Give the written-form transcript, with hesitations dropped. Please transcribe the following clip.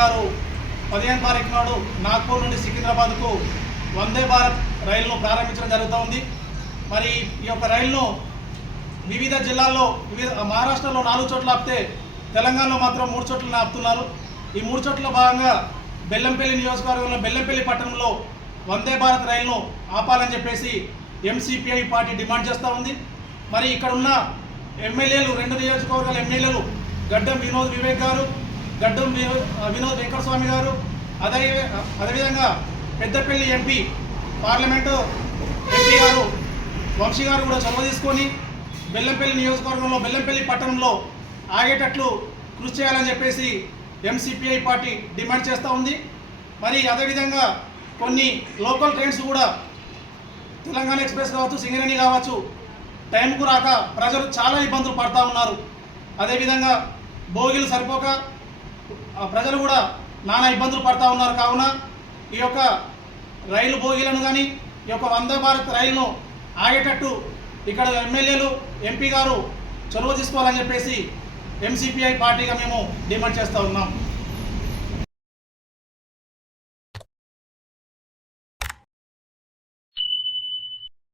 గారు 15 తారీఖు నాడు నాగ్పూర్ నుండి సికింద్రాబాద్కు వందే భారత్ రైలును ప్రారంభించడం జరుగుతోంది. మరి ఈ యొక్క రైలును వివిధ జిల్లాల్లో మహారాష్ట్రలో 4 చోట్ల ఆపితే తెలంగాణలో మాత్రం 3 చోట్ల ఆపుతున్నారు. ఈ 3 చోట్ల భాగంగా బెల్లంపల్లి నియోజకవర్గంలో బెల్లంపల్లి పట్టణంలో వందే భారత్ రైలును ఆపాలని చెప్పేసి ఎంసీపీఐ పార్టీ డిమాండ్ చేస్తూ ఉంది. మరి ఇక్కడ ఉన్న ఎమ్మెల్యేలు 2 నియోజకవర్గాల ఎమ్మెల్యేలు గడ్డం వినోద్ వివేక్ గారు, గడ్డం వినోద్ వెంకటస్వామి గారు, అదేవిధంగా పెద్దపల్లి ఎంపీ పార్లమెంటు ఎంపీ గారు వంశీ గారు కూడా చొరవ తీసుకొని బెల్లంపల్లి నియోజకవర్గంలో బెల్లంపల్లి పట్టణంలో ఆగేటట్లు కృషి చేయాలని చెప్పేసి ఎంసీపీఐ పార్టీ డిమాండ్ చేస్తూ ఉంది. మరి అదేవిధంగా కొన్ని లోకల్ ట్రైన్స్ కూడా తెలంగాణ ఎక్స్ప్రెస్ కావచ్చు, సింగరేణి కావచ్చు, టైంకు రాక ప్రజలు చాలా ఇబ్బందులు పడుతూ ఉన్నారు. అదేవిధంగా బోగీలు సరిపోక ప్రజలు కూడా నానా ఇబ్బందులు పడుతూ ఉన్నారు. కావున ఈ యొక్క రైలు బోగీలను కానీ ఈ యొక్క వందే భారత్ రైలును ఆగేటట్టు ఇక్కడ ఎమ్మెల్యేలు ఎంపీ గారు చొరవ తీసుకోవాలని చెప్పేసి ఎంసీపీఐ పార్టీగా మేము డిమాండ్ చేస్తూ ఉన్నాం.